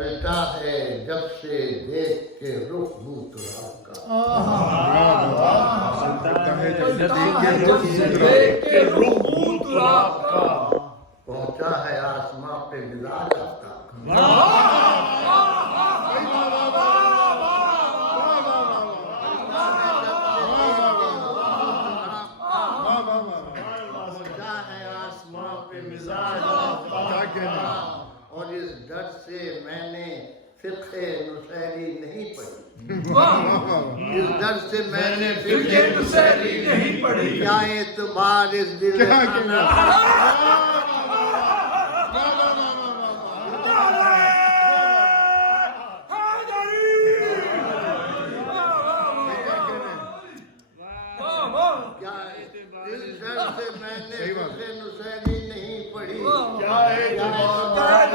پلٹا ہے جب سے دیکھ کے رخ بو تراب کا، پہنچا ہے آسماں پہ مزاج آفتاب کا، پہنچا ہے آسماں پہ مزاج آفتاب کا، اور اس ڈر سے میں نے فقہ نصیری نہیں پڑھی، اس ڈر سے میں نے فقہ نصیری نہیں پڑھی، کیا اعتبار اس دل آنا، اس ڈر سے میں نے فقہ نصیری نہیں پڑھی، کیا اعتبار